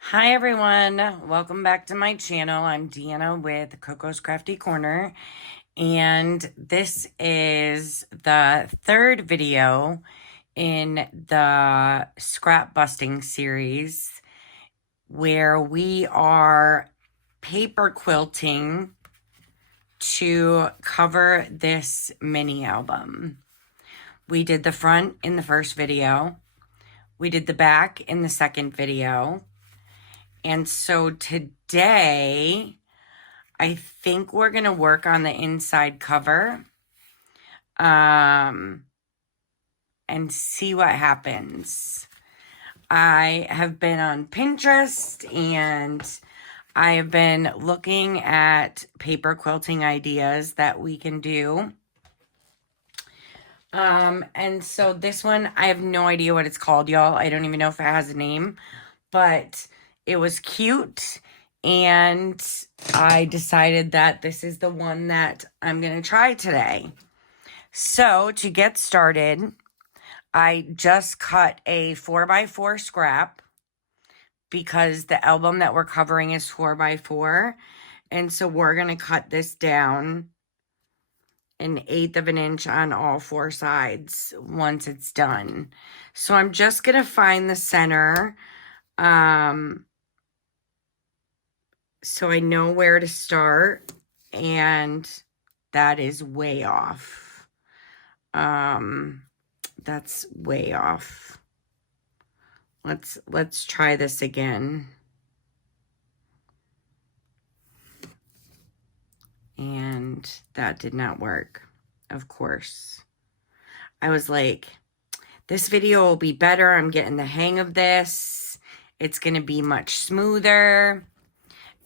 Hi everyone, welcome back to my channel. I'm Deanna with Coco's Crafty Corner, and this is the third video in the scrap busting series where we are paper quilting to cover this mini album. We did the front in the first video, we did the back in the second video. And so today, I think we're going to work on the inside cover and see what happens. I have been on Pinterest and I have been looking at paper quilting ideas that we can do. And so this one, I have no idea what it's called, y'all. I don't even know if it has a name, but it was cute, and I decided that this is the one that I'm going to try today. So to get started, I just cut a 4x4 scrap because the album that we're covering is 4x4. And so we're going to cut this down 1/8 of an inch on all four sides once it's done. So I'm just going to find the center. So I know where to start, and that is way off. That's way off. Let's try this again. And that did not work, of course. I was like, this video will be better. I'm getting the hang of this. It's going to be much smoother.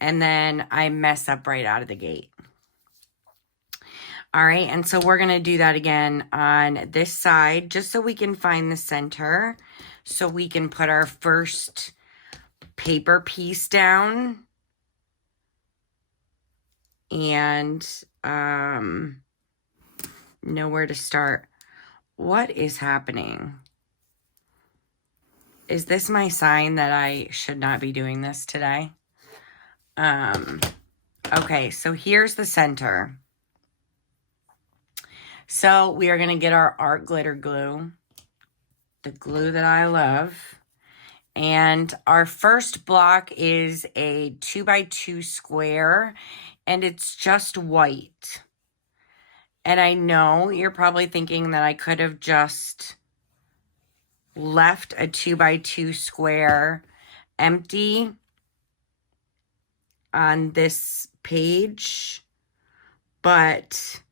And then I mess up right out of the gate. All right, and so we're going to do that again on this side, just so we can find the center, so we can put our first paper piece down. And know where to start. What is happening? Is this my sign that I should not be doing this today? Okay, so here's the center. So we are going to get our art glitter glue, the glue that I love. And our first block is a 2x2 square, and it's just white. And I know you're probably thinking that I could have just left a 2x2 square empty on this page, but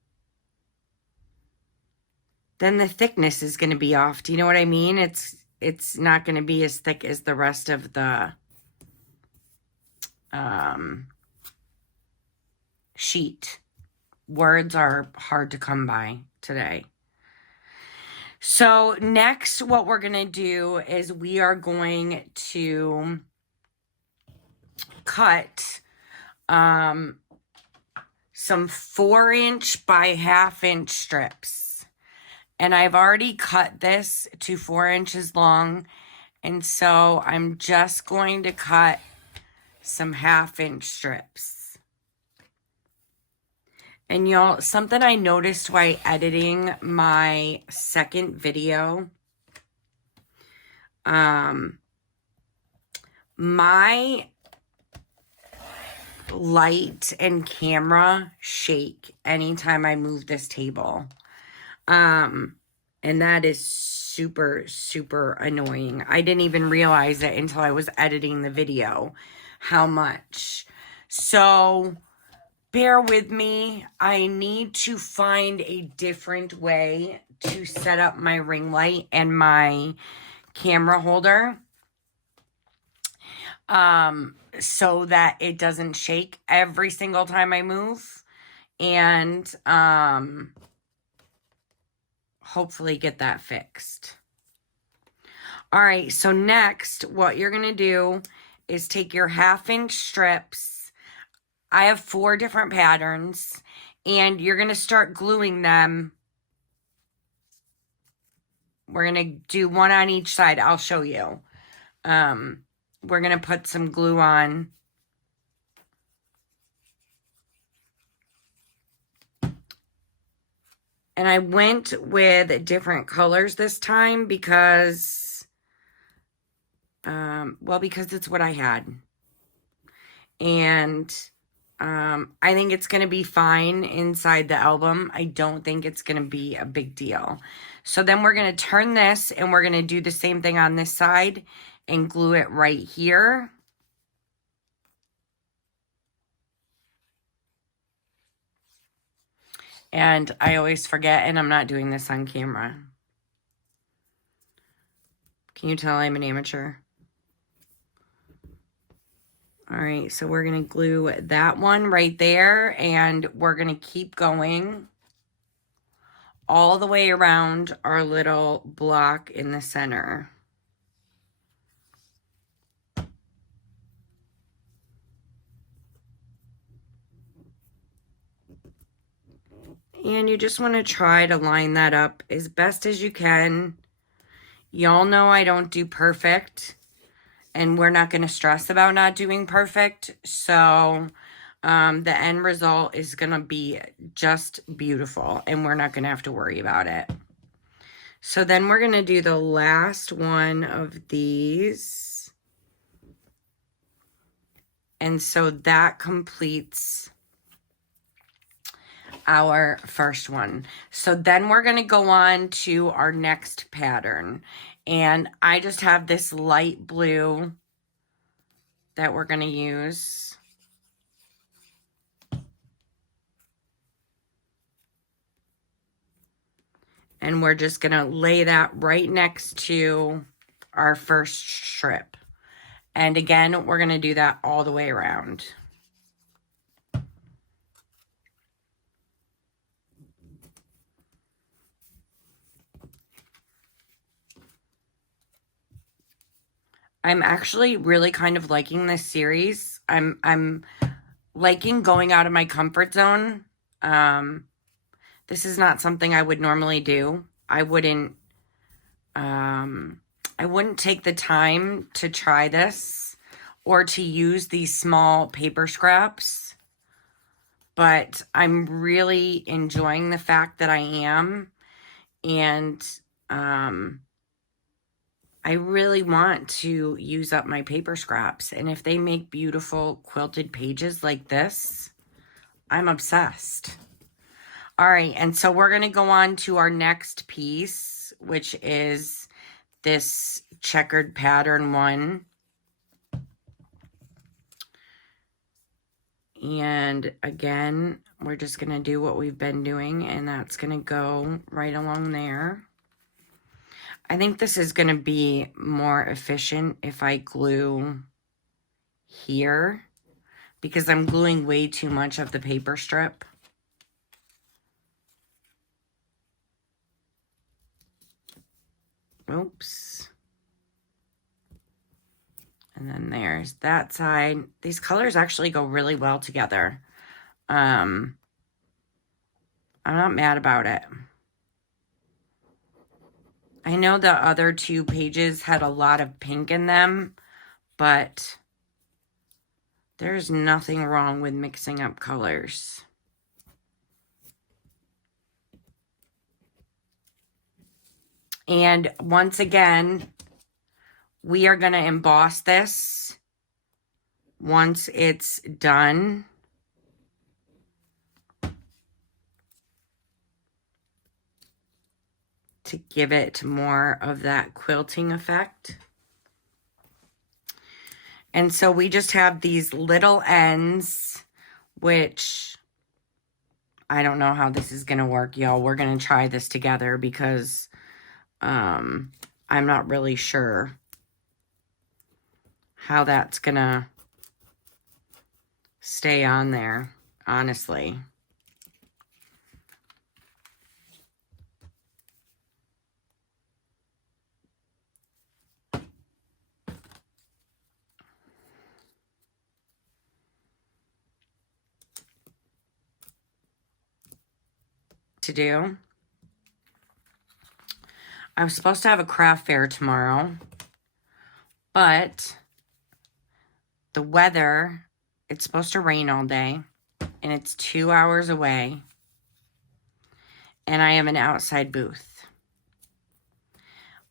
then the thickness is going to be off. Do you know what I mean? It's not going to be as thick as the rest of the sheet. Words are hard to come by today. So next, what we're going to do is we are going to cut some 4-inch by 1/2 inch strips. And I've already cut this to 4 inches long. And so I'm just going to cut some 1/2 inch strips. And y'all, something I noticed while editing my second video, my light and camera shake anytime I move this table. And that is super, super annoying. I didn't even realize it until I was editing the video, how much. So bear with me. I need to find a different way to set up my ring light and my camera holder, so that it doesn't shake every single time I move, and hopefully get that fixed. All right, so next, what you're going to do is take your 1/2 inch strips. I have 4 different patterns, and you're going to start gluing them. We're going to do one on each side. I'll show you. we're going to put some glue on. And I went with different colors this time because, well, because it's what I had. And I think it's going to be fine inside the album. I don't think it's going to be a big deal. So then we're going to turn this and we're going to do the same thing on this side and glue it right here. And I always forget, and I'm not doing this on camera. Can you tell I'm an amateur? All right, so we're going to glue that one right there, and we're going to keep going all the way around our little block in the center. And you just want to try to line that up as best as you can. Y'all know I don't do perfect, and we're not going to stress about not doing perfect. So the end result is going to be just beautiful, and we're not going to have to worry about it. So then we're going to do the last one of these. And so that completes our first one. So then we're going to go on to our next pattern. And I just have this light blue that we're going to use. And we're just going to lay that right next to our first strip. And again, we're going to do that all the way around. I'm actually really kind of liking this series. I'm liking going out of my comfort zone. This is not something I would normally do. I wouldn't take the time to try this or to use these small paper scraps. But I'm really enjoying the fact that I am. And I really want to use up my paper scraps. And if they make beautiful quilted pages like this, I'm obsessed. All right, and so we're going to go on to our next piece, which is this checkered pattern one. And again, we're just going to do what we've been doing, and that's going to go right along there. I think this is going to be more efficient if I glue here because I'm gluing way too much of the paper strip. Oops. And then there's that side. These colors actually go really well together. I'm not mad about it. I know the other two pages had a lot of pink in them, but there's nothing wrong with mixing up colors. And once again, we are going to emboss this once it's done. To give it more of that quilting effect. And so we just have these little ends, which I don't know how this is going to work, y'all. We're going to try this together because I'm not really sure how that's going to stay on there, honestly. To do. I was supposed to have a craft fair tomorrow, but the weather, it's supposed to rain all day, and it's 2 hours away, and I have an outside booth.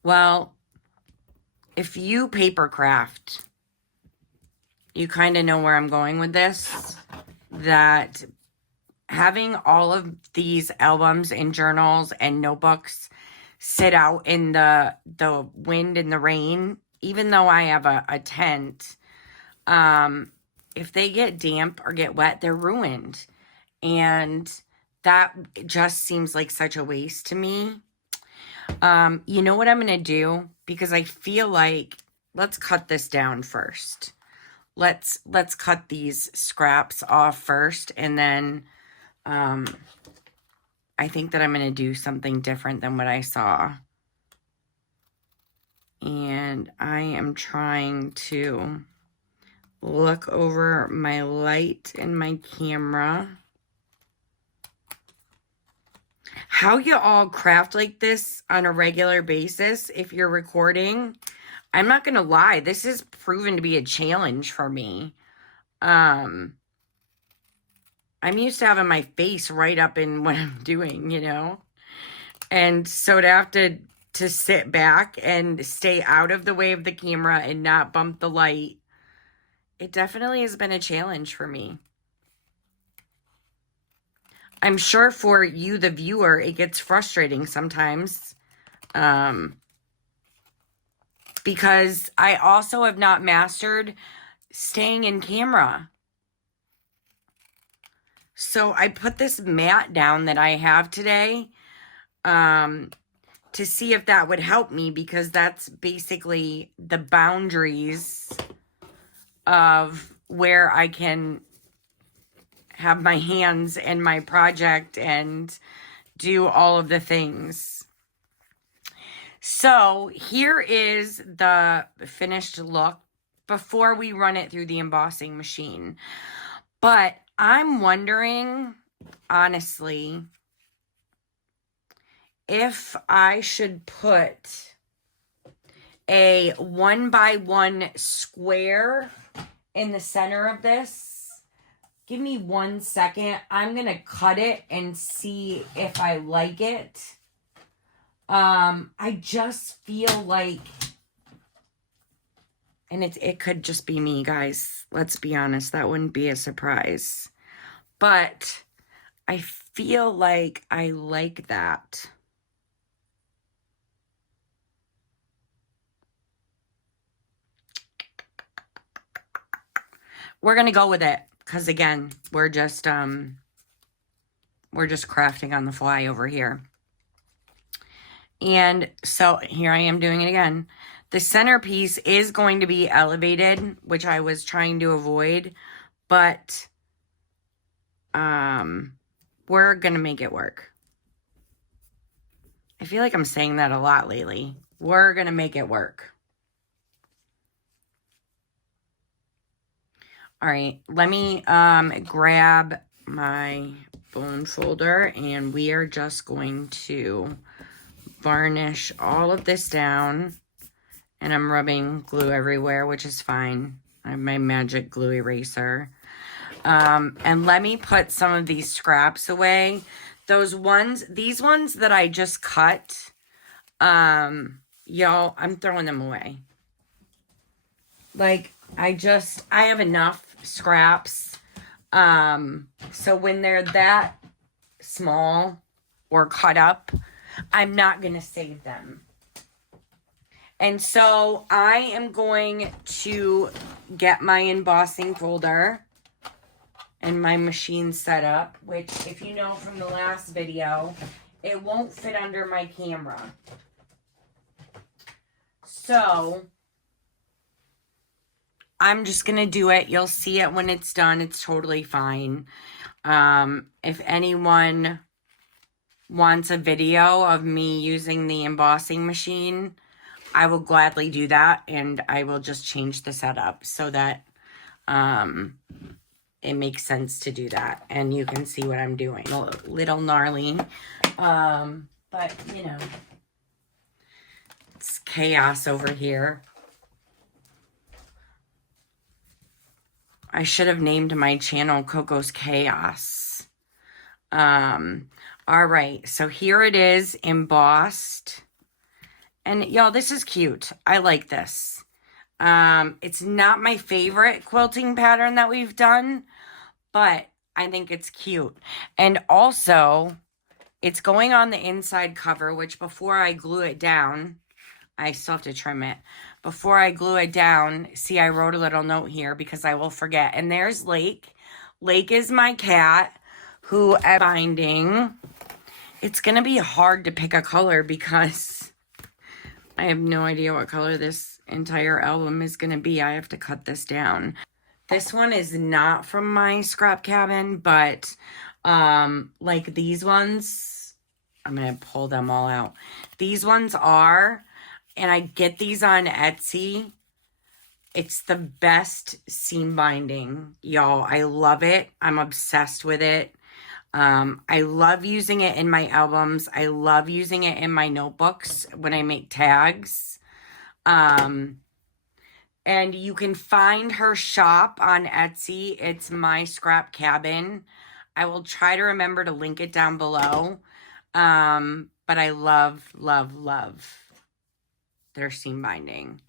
Well, if you paper craft, you kind of know where I'm going with this, that having all of these albums and journals and notebooks sit out in the wind and the rain, even though I have a tent, if they get damp or get wet, they're ruined. And that just seems like such a waste to me. You know what I'm going to do? Because I feel like, let's cut this down first. Let's cut these scraps off first, and then I think that I'm going to do something different than what I saw. And I am trying to look over my light and my camera. How you all craft like this on a regular basis if you're recording, I'm not going to lie, this has proven to be a challenge for me. I'm used to having my face right up in what I'm doing, you know? And so to have to sit back and stay out of the way of the camera and not bump the light, it definitely has been a challenge for me. I'm sure for you, the viewer, it gets frustrating sometimes. Because I also have not mastered staying in camera. So I put this mat down that I have today to see if that would help me, because that's basically the boundaries of where I can have my hands and my project and do all of the things. So here is the finished look before we run it through the embossing machine. But I'm wondering, honestly, if I should put a 1x1 square in the center of this. Give me 1 second. I'm going to cut it and see if I like it. I just feel like, and it could just be me, guys. Let's be honest. That wouldn't be a surprise. But I feel like I like that. We're going to go with it. Because again, we're just crafting on the fly over here. And so here I am doing it again. The centerpiece is going to be elevated, which I was trying to avoid, but we're going to make it work. I feel like I'm saying that a lot lately. We're going to make it work. All right, let me grab my bone folder, and we are just going to varnish all of this down. And I'm rubbing glue everywhere, which is fine. I have my magic glue eraser. And let me put some of these scraps away. These ones that I just cut, y'all, I'm throwing them away. Like, I have enough scraps. So when they're that small or cut up, I'm not going to save them. And so I am going to get my embossing folder and my machine set up, which, if you know from the last video, it won't fit under my camera. So I'm just going to do it. You'll see it when it's done. It's totally fine. If anyone wants a video of me using the embossing machine, I will gladly do that, and I will just change the setup so that it makes sense to do that, and you can see what I'm doing. A little gnarly, but, you know, it's chaos over here. I should have named my channel Coco's Chaos. All right, so here it is embossed. And y'all, this is cute. I like this. It's not my favorite quilting pattern that we've done, but I think it's cute. And also, it's going on the inside cover, which before I glue it down, I still have to trim it. Before I glue it down, see, I wrote a little note here because I will forget. And there's Lake. Lake is my cat who I'm binding. It's going to be hard to pick a color because I have no idea what color this entire album is going to be. I have to cut this down. This one is not from my scrap cabin, but like these ones, I'm going to pull them all out. These ones are, and I get these on Etsy. It's the best seam binding, y'all. I love it. I'm obsessed with it. I love using it in my albums. I love using it in my notebooks when I make tags. And you can find her shop on Etsy. It's My Scrap Cabin. I will try to remember to link it down below. But I love, love, love their seam binding.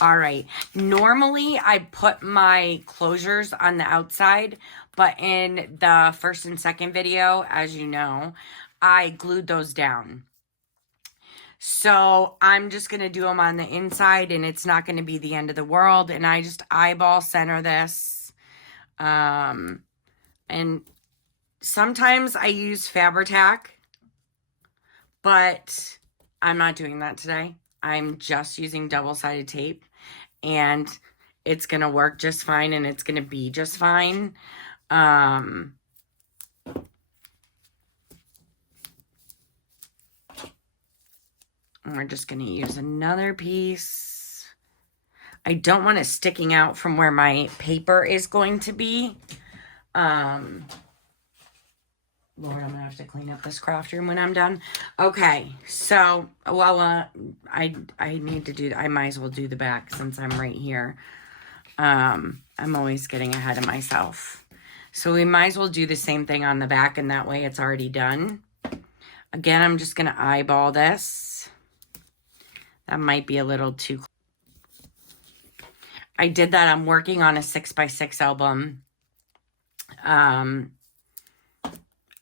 All right. Normally, I put my closures on the outside, but in the first and second video, as you know, I glued those down. So I'm just going to do them on the inside, and it's not going to be the end of the world. And I just eyeball center this. And sometimes I use Fabri-Tac, but I'm not doing that today. I'm just using double-sided tape, and it's going to work just fine, and it's going to be just fine. We're just going to use another piece. I don't want it sticking out from where my paper is going to be. Lord, I'm going to have to clean up this craft room when I'm done. Okay, so, well, I need to do, I might as well do the back since I'm right here. I'm always getting ahead of myself. So we might as well do the same thing on the back, and that way it's already done. Again, I'm just going to eyeball this. That might be a little too close. I did that. I'm working on a 6x6 album.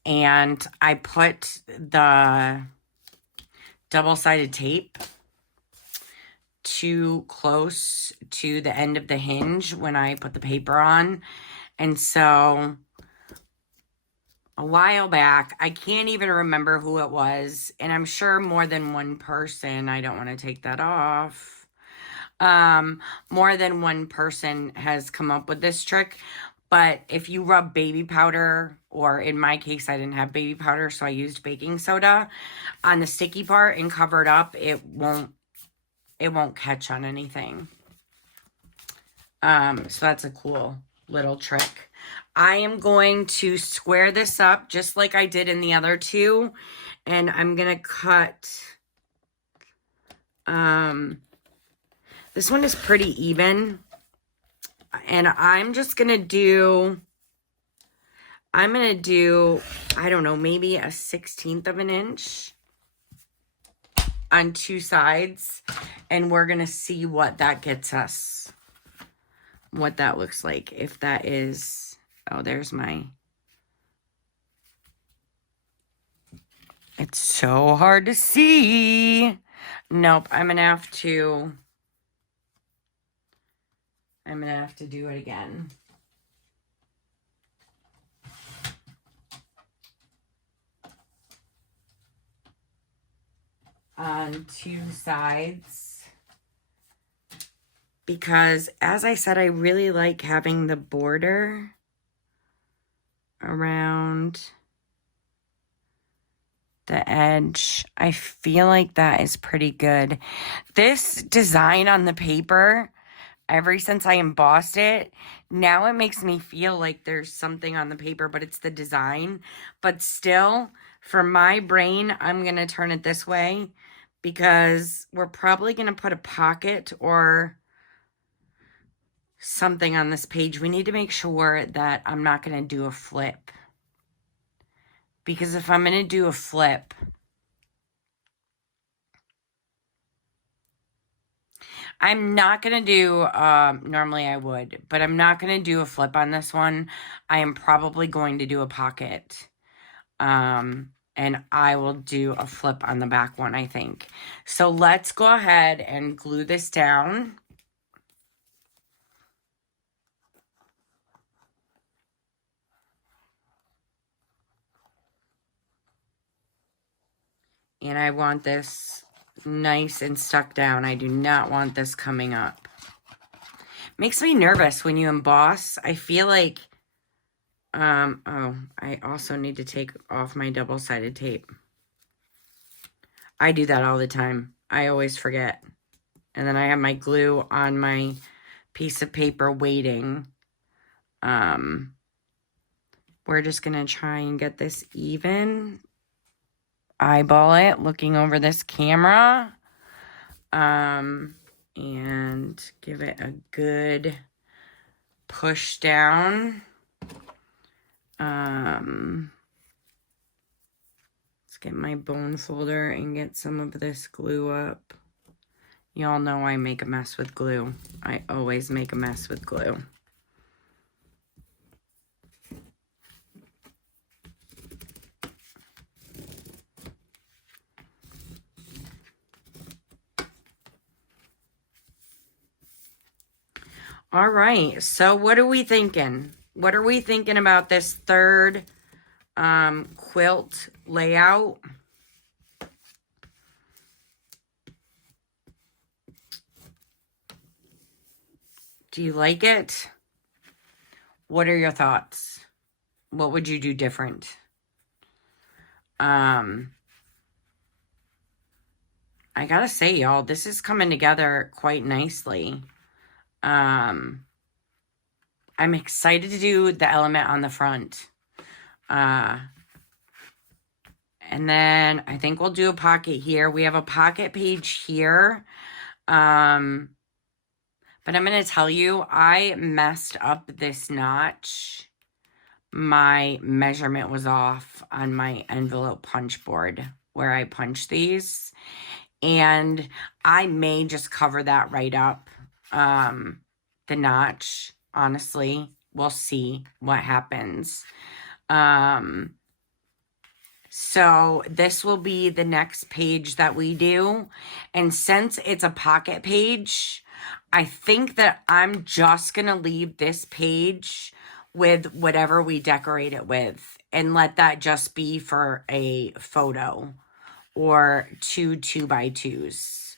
And I put the double-sided tape too close to the end of the hinge when I put the paper on. And so a while back, I can't even remember who it was, and I'm sure more than one person, I don't want to take that off, more than one person has come up with this trick. But if you rub baby powder, or in my case, I didn't have baby powder, so I used baking soda on the sticky part and cover it up, it won't catch on anything. So that's a cool little trick. I am going to square this up just like I did in the other two, and I'm going to cut, this one is pretty even, and I'm just going to do, I don't know, maybe a 1/16 of an inch on two sides, and we're going to see what that gets us, what that looks like, if that is, oh, there's my, it's so hard to see. Nope, I'm going to have to do it again. On two sides. Because, as I said, I really like having the border around the edge. I feel like that is pretty good. This design on the paper, ever since I embossed it, now it makes me feel like there's something on the paper, but it's the design. But still, for my brain, I'm going to turn it this way because we're probably going to put a pocket or something on this page. We need to make sure that I'm not going to do a flip. Because if I'm going to do a flip, I'm not going to do, normally I would, but I'm not going to do a flip on this one. I am probably going to do a pocket. And I will do a flip on the back one, I think. So let's go ahead and glue this down. And I want this nice and stuck down. I do not want this coming up. Makes me nervous when you emboss. I feel like, oh, I also need to take off my double-sided tape. I do that all the time. I always forget. And then I have my glue on my piece of paper waiting. We're just going to try and get this even. Eyeball it, looking over this camera. And give it a good push down. Let's get my bone folder and get some of this glue up. Y'all know I make a mess with glue. I always make a mess with glue. All right, so what are we thinking? What are we thinking about this third quilt layout? Do you like it? What are your thoughts? What would you do different? I gotta say, y'all, this is coming together quite nicely. I'm excited to do the element on the front. And then I think we'll do a pocket here. We have a pocket page here. But I'm going to tell you, I messed up this notch. My measurement was off on my envelope punch board where I punch these. And I may just cover that right up. The notch, honestly, we'll see what happens. So this will be the next page that we do. And since it's a pocket page, I think that I'm just going to leave this page with whatever we decorate it with and let that just be for a photo or 2x2s.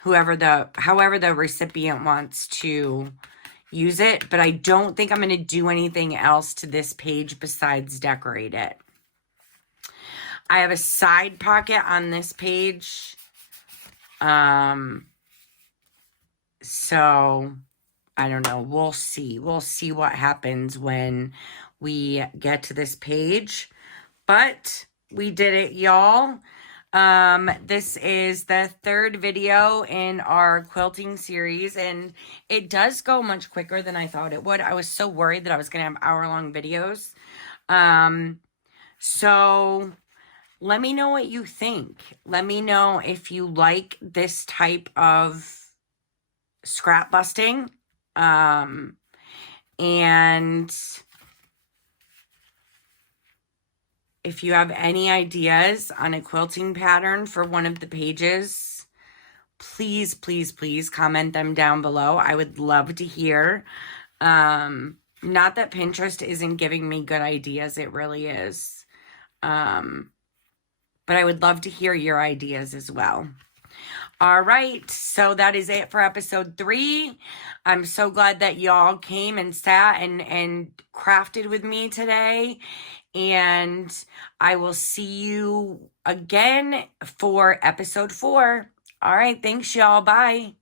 However the recipient wants to use it, but I don't think I'm going to do anything else to this page besides decorate it. I have a side pocket on this page. So I don't know. We'll see. We'll see what happens when we get to this page. But we did it, y'all. This is the third video in our quilting series, and it does go much quicker than I thought it would. I was so worried that I was going to have hour-long videos. So let me know what you think. Let me know if you like this type of scrap busting. And if you have any ideas on a quilting pattern for one of the pages, please, please, please comment them down below. I would love to hear. Not that Pinterest isn't giving me good ideas. It really is. But I would love to hear your ideas as well. All right, so that is it for episode 3. I'm so glad that y'all came and sat and crafted with me today. And I will see you again for episode 4. All right, thanks, y'all. Bye.